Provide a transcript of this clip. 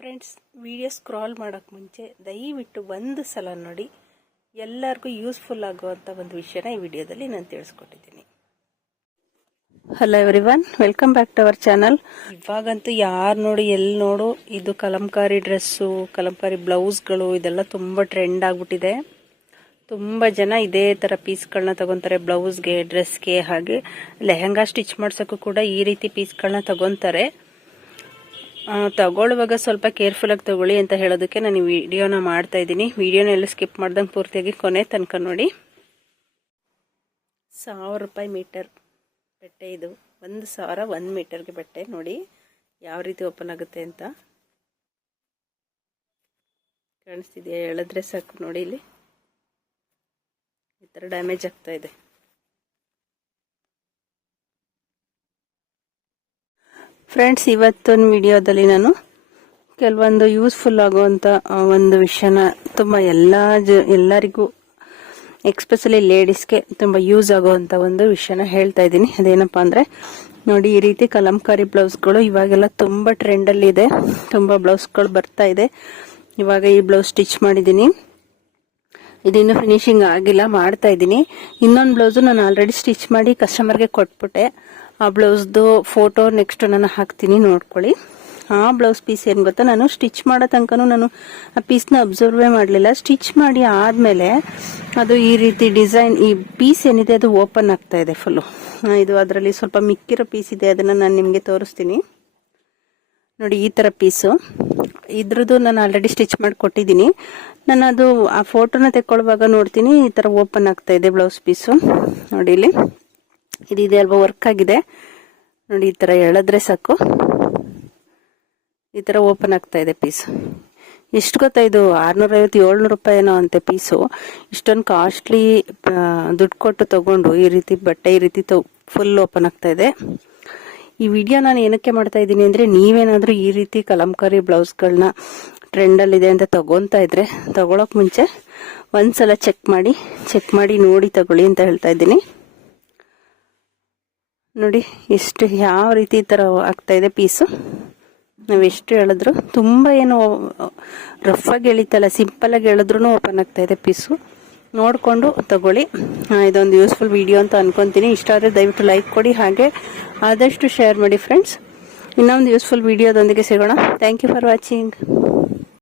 Friends, video scroll ಮಾಡೋಕ್ಕೆ ಮುಂಚೆ ದಯವಿಟ್ಟು ಒಂದು ಸಲ ನೋಡಿ. ಎಲ್ಲರಿಗೂ ಯೂಸ್ಫುಲ್ ಆಗುವಂಥ ಒಂದು ವಿಷಯನ ಈ ವಿಡಿಯೋದಲ್ಲಿ ನಾನು ತಿಳಿಸ್ಕೊಟ್ಟಿದ್ದೀನಿ. Hello everyone, welcome back to our channel. ಇವಾಗಂತೂ ಯಾರು ನೋಡಿ ಎಲ್ಲಿ ನೋಡು ಇದು ಕಲಂಕಾರಿ ಡ್ರೆಸ್ಸು, ಕಲಂಕಾರಿ ಬ್ಲೌಸ್ಗಳು ಇದೆಲ್ಲ ತುಂಬ ಟ್ರೆಂಡ್ ಆಗಿಬಿಟ್ಟಿದೆ. ತುಂಬ ಜನ ಇದೇ ಥರ ಪೀಸ್ಗಳನ್ನ ತಗೊತಾರೆ. ಬ್ಲೌಸ್ಗೆ, ಡ್ರೆಸ್ಗೆ, ಹಾಗೆ ಲೆಹಂಗಾ ಸ್ಟಿಚ್ ಮಾಡ್ಸೋಕ್ಕೂ ಕೂಡ ಈ ರೀತಿ ಪೀಸ್ಗಳನ್ನ ತಗೊತಾರೆ. ತಗೊಳ್ಳುವಾಗ ಸ್ವಲ್ಪ ಕೇರ್ಫುಲ್ಲಾಗಿ ತಗೊಳ್ಳಿ ಅಂತ ಹೇಳೋದಕ್ಕೆ ನಾನು ಈ ವಿಡಿಯೋನ ಮಾಡ್ತಾ ಇದ್ದೀನಿ. ವಿಡಿಯೋನ ಎಲ್ಲ ಸ್ಕಿಪ್ ಮಾಡ್ದಂಗೆ ಪೂರ್ತಿಯಾಗಿ ಕೊನೆ ತನಕ ನೋಡಿ. 1000 ರೂಪಾಯಿ ಮೀಟರ್ ಬಟ್ಟೆ ಇದು. 1000 1 ಮೀಟರ್ಗೆ ಬಟ್ಟೆ ನೋಡಿ ಯಾವ ರೀತಿ ಓಪನ್ ಆಗುತ್ತೆ ಅಂತ ಕಾಣಿಸ್ತಿದೆಯಾ? ಹೇಳಿದ್ರೆ ಸಾಕು ನೋಡಿ, ಇಲ್ಲಿ ಈ ಥರ ಡ್ಯಾಮೇಜ್ ಆಗ್ತಾ ಇದೆ. ಫ್ರೆಂಡ್ಸ್, ಇವತ್ತೊಂದು ವಿಡಿಯೋದಲ್ಲಿ ನಾನು ಕೆಲವೊಂದು ಯೂಸ್ಫುಲ್ ಆಗುವಂಥ ಒಂದು ವಿಷಯನ ತುಂಬ ಎಲ್ಲರಿಗೂ ಎಕ್ಸ್ಪೆಷಲಿ ಲೇಡೀಸ್ಗೆ ತುಂಬ ಯೂಸ್ ಆಗುವಂಥ ಒಂದು ವಿಷಯನ ಹೇಳ್ತಾ ಇದ್ದೀನಿ. ಅದೇನಪ್ಪ ಅಂದರೆ ನೋಡಿ, ಈ ರೀತಿ ಕಲಂಕಾರಿ ಬ್ಲೌಸ್ಗಳು ಇವಾಗೆಲ್ಲ ತುಂಬ ಟ್ರೆಂಡಲ್ಲಿದೆ. ತುಂಬ ಬ್ಲೌಸ್ಗಳು ಬರ್ತಾ ಇದೆ. ಇವಾಗ ಈ ಬ್ಲೌಸ್ ಸ್ಟಿಚ್ ಮಾಡಿದ್ದೀನಿ. ಇದಿನ್ನೂ ಫಿನಿಶಿಂಗ್ ಆಗಿಲ್ಲ, ಮಾಡ್ತಾ ಇದ್ದೀನಿ. ಇನ್ನೊಂದು ಬ್ಲೌಸು ನಾನು ಆಲ್ರೆಡಿ ಸ್ಟಿಚ್ ಮಾಡಿ ಕಸ್ಟಮರ್ಗೆ ಕೊಟ್ಬಿಟ್ಟೆ. ಆ ಬ್ಲೌಸ್ದು ಫೋಟೋ ನೆಕ್ಸ್ಟ್ ನಾನು ಹಾಕ್ತೀನಿ, ನೋಡ್ಕೊಳ್ಳಿ. ಆ ಬ್ಲೌಸ್ ಪೀಸ್ ಏನು ಗೊತ್ತಾ, ನಾನು ಸ್ಟಿಚ್ ಮಾಡೋ ತನಕನೂ ನಾನು ಆ ಪೀಸ್ನ ಅಬ್ಸರ್ವೇ ಮಾಡಲಿಲ್ಲ. ಸ್ಟಿಚ್ ಮಾಡಿ ಆದಮೇಲೆ ಅದು ಈ ರೀತಿ ಡಿಸೈನ್, ಈ ಪೀಸ್ ಏನಿದೆ ಅದು ಓಪನ್ ಆಗ್ತಾ ಇದೆ ಫುಲ್ಲು. ಇದು ಅದರಲ್ಲಿ ಸ್ವಲ್ಪ ಮಿಕ್ಕಿರೋ ಪೀಸ್ ಇದೆ, ಅದನ್ನು ನಾನು ನಿಮಗೆ ತೋರಿಸ್ತೀನಿ ನೋಡಿ. ಈ ಥರ ಪೀಸು ಇದ್ರದ್ದು ನಾನು ಆಲ್ರೆಡಿ ಸ್ಟಿಚ್ ಮಾಡಿ ಕೊಟ್ಟಿದ್ದೀನಿ. ನಾನು ಅದು ಆ ಫೋಟೋನ ತೆಕ್ಕೊಳ್ಳುವಾಗ ನೋಡ್ತೀನಿ, ಈ ಥರ ಓಪನ್ ಆಗ್ತಾ ಇದೆ ಬ್ಲೌಸ್ ಪೀಸು ನೋಡಿ. ಇಲ್ಲಿ ಇದಿದೆ ಅಲ್ವಾ, ವರ್ಕ್ ಆಗಿದೆ ನೋಡಿ. ಈ ಥರ ಎಳೆದ್ರೆ ಸಾಕು, ಈ ಥರ ಓಪನ್ ಆಗ್ತಾ ಇದೆ ಪೀಸ್. ಎಷ್ಟು ಗೊತ್ತಾ, ಇದು 650-700 ರೂಪಾಯಿನೋ ಅಂತೆ ಪೀಸು. ಇಷ್ಟೊಂದು ಕಾಸ್ಟ್ಲಿ ದುಡ್ಡು ಕೊಟ್ಟು ತಗೊಂಡು ಈ ರೀತಿ ಬಟ್ಟೆ ಈ ರೀತಿ ಫುಲ್ ಓಪನ್ ಆಗ್ತಾ ಇದೆ. ಈ ವಿಡಿಯೋ ನಾನು ಏನಕ್ಕೆ ಮಾಡ್ತಾ ಇದ್ದೀನಿ ಅಂದರೆ, ನೀವೇನಾದರೂ ಈ ರೀತಿ ಕಲಂಕಾರಿ ಬ್ಲೌಸ್ಗಳನ್ನ ಟ್ರೆಂಡಲ್ಲಿದೆ ಅಂತ ತಗೊತಾ ಇದ್ರೆ ತಗೊಳಕ್ ಮುಂಚೆ ಒಂದ್ಸಲ ಚೆಕ್ ಮಾಡಿ ನೋಡಿ ತಗೊಳ್ಳಿ ಅಂತ ಹೇಳ್ತಾ ಇದ್ದೀನಿ. ನೋಡಿ ಎಷ್ಟು ಯಾವ ರೀತಿ ಈ ಥರ ಆಗ್ತಾ ಇದೆ ಪೀಸು. ನಾವೆಷ್ಟು ಹೇಳಿದ್ರು, ತುಂಬ ಏನು ರಫ್ ಆಗಿ ಎಳಿತಲ್ಲ, ಸಿಂಪಲ್ ಆಗಿ ಎಳೆದ್ರೂ ಓಪನ್ ಆಗ್ತಾ ಇದೆ ಪೀಸು. ನೋಡಿಕೊಂಡು ತಗೊಳ್ಳಿ. ಇದೊಂದು ಯೂಸ್ಫುಲ್ ವಿಡಿಯೋ ಅಂತ ಅನ್ಕೊಂತೀನಿ. ಇಷ್ಟ ಆದರೆ ದಯವಿಟ್ಟು ಲೈಕ್ ಕೊಡಿ, ಹಾಗೆ ಆದಷ್ಟು ಶೇರ್ ಮಾಡಿ ಫ್ರೆಂಡ್ಸ್. ಇನ್ನೊಂದು ಯೂಸ್ಫುಲ್ ವಿಡಿಯೋದೊಂದಿಗೆ ಸಿಗೋಣ. Thank you for watching.